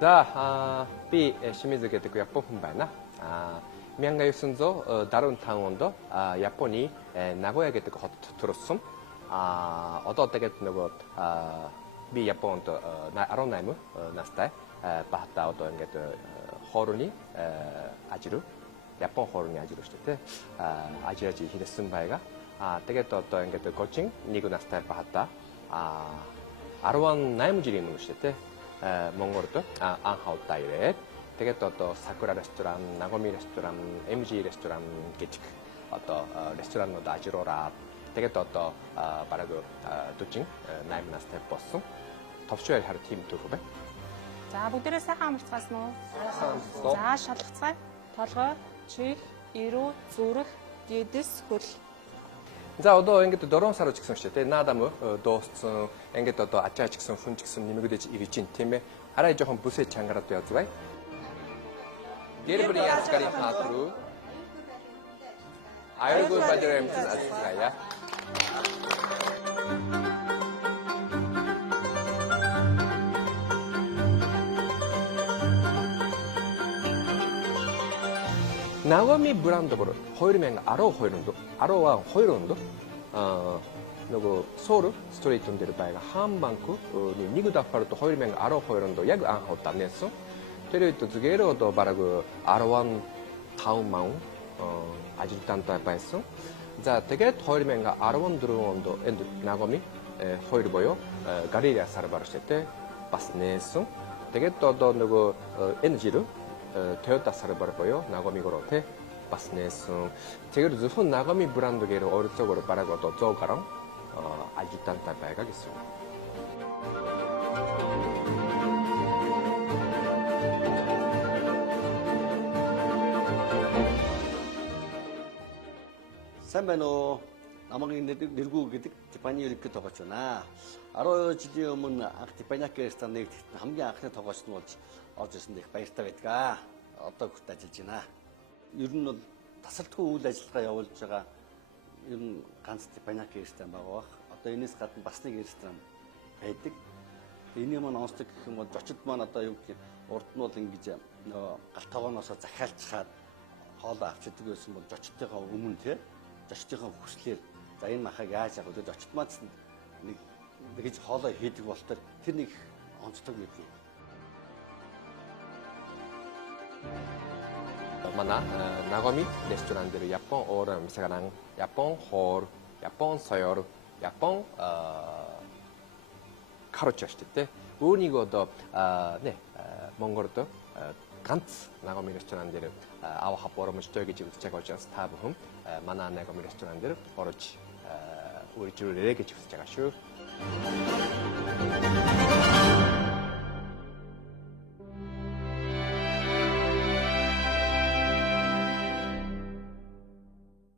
자, B 시미즈게테크 야폰 훈바나. 미안가 유순조 다른 타운도 야폰이 나고야게테크 호트로슨. 어떠게테노고 B 야폰도 아로나이무 나스타이 바하타 어떠게테 호르니 아지루 야폰 호르니 아지루してて 아지라지 히데슨 바이가 때게또 어떠게테 코칭 니구 나스타이 바하타 아로완 나이무지리무 してて 몽골도 안하우타이레 되게또 또 사쿠라 레스토랑, 나고미 레스토랑, MG 레스토랑 게치크 어또 레스토랑노 아지로라 되게또 또 바라고 두칭 나이무나 스텝버스 톱쇼엘 하루 팀 두후베 За бүгдээрээ сайхан амарцгаасан уу? За шалгацгай, толгой, чих, ирүү, зүрх, гэдэс, хөл. 자, 어도 앵게도 도론사로 직선 시대 나다무 도스 앵게도 또 아짜 직선 훈 직선 니미그데지 이리진 팀에 알아이 조금 부세 장가라도 야주가이 게르브리 야스카리 파트루 아이고 바드렘 아스가야 나고미 브랜드로 호이르면 아로 호이른도 아로와 호이른도 노고 소울 스트레이트 데르 바이가 한방쿠 니 니구다 파르토 호이르면 아로 호이른도 약 안하다 네서 테레이트 주게로도 바라고 아로완 타운마운 아지탄타 바이스 자 되게 호이르면 아로완 드루온도 엔드 나고미 호이르 보요 가리리아 사르바르시테 바스네스 되게 또도 노고 에너지를 토요타 사르바르보요 나고미 고로테 바스네스 제게로 주폰 나고미 브랜드 게로 오른쪽으로 바라고도 조가랑 아주탄타 바이가겠습니다. 산배노 남아긴 늘고 гэдэг Японы ерөнхий тоглогч байна. 10 жилийн өмнө Япониакээс нэг хамгийн анхны тоглогч нь болж орж ирсэн дэх баяртай байдаг. Одоо хүртэл ажиллаж байна. Ер нь бол тасалдгүй үйл ажиллагаа явуулж байгаа ер нь ганц Япониакээс байгаа бах. Одоо энэс гадна бас нэг ресторан байдаг. Энийг маань онцлог гэх юм бол зочид маань одоо юу гэх урд нь бол ингэж нөгөө галтогооноос захиалцгаад хоолоо авчдаг байсан бол зочдынхаа өмнө тий зочдынхаа хүслээр за энэ махаг яаж явах вэ? Зочд маань нэг гэж хоолоо хийдэг болтол тэр нэг онцлог мэдээ. 마나 나고미 레스토랑들 야폰 오라 미사가랑 야폰 홀 야폰 서열 야폰 카로치 시대 우니고도 네 몽골도 간츠 나고미 레스토랑들 아와 하포로 무스토기 지금 제가 어제 스타브흠 마나 나고미 레스토랑들 오로치 우리 주로 레게 지금 제가 슈